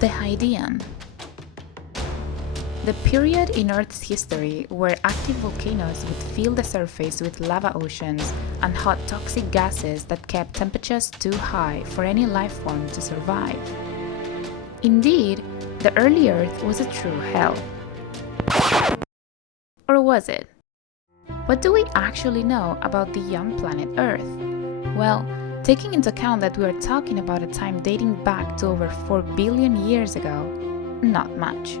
The Hadean. The period in Earth's history where active volcanoes would fill the surface with lava oceans and hot toxic gases that kept temperatures too high for any life form to survive. Indeed, the early Earth was a true hell. Or was it? What do we actually know about the young planet Earth? Well, taking into account that we are talking about a time dating back to over 4 billion years ago, not much.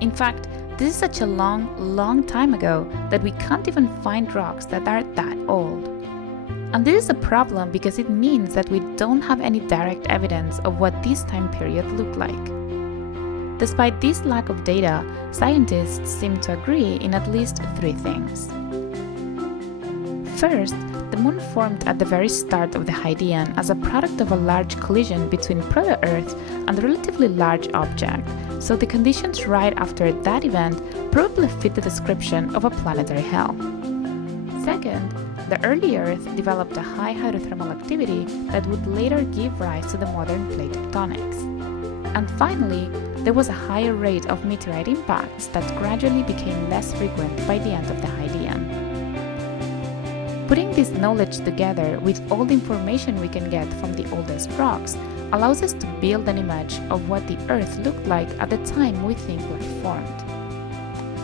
In fact, this is such a long time ago that we can't even find rocks that are that old. And this is a problem because it means that we don't have any direct evidence of what this time period looked like. Despite this lack of data, scientists seem to agree in at least 3 things. First, the Moon formed at the very start of the Hadean as a product of a large collision between proto-Earth and a relatively large object, so the conditions right after that event probably fit the description of a planetary hell. Second, the early Earth developed a high hydrothermal activity that would later give rise to the modern plate tectonics. And finally, there was a higher rate of meteorite impacts that gradually became less frequent by the end of the Hadean. Putting this knowledge together with all the information we can get from the oldest rocks allows us to build an image of what the Earth looked like at the time we think life formed.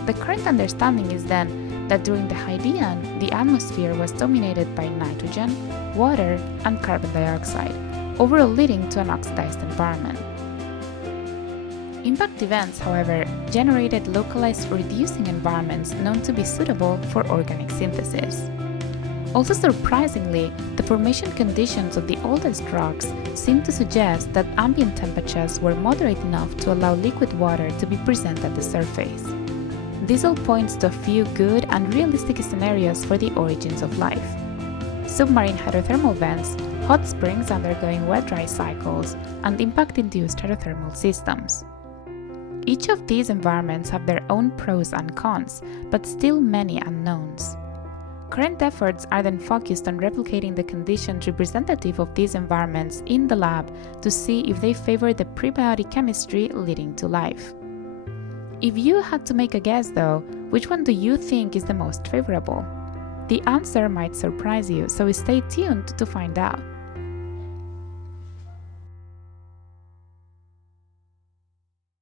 The current understanding is then that during the Hadean, the atmosphere was dominated by nitrogen, water, and carbon dioxide, overall leading to an oxidized environment. Impact events, however, generated localized reducing environments known to be suitable for organic synthesis. Also surprisingly, the formation conditions of the oldest rocks seem to suggest that ambient temperatures were moderate enough to allow liquid water to be present at the surface. This all points to a few good and realistic scenarios for the origins of life. Submarine hydrothermal vents, hot springs undergoing wet-dry cycles, and impact-induced hydrothermal systems. Each of these environments have their own pros and cons, but still many unknowns. Current efforts are then focused on replicating the conditions representative of these environments in the lab to see if they favor the prebiotic chemistry leading to life. If you had to make a guess though, which one do you think is the most favorable? The answer might surprise you, so stay tuned to find out.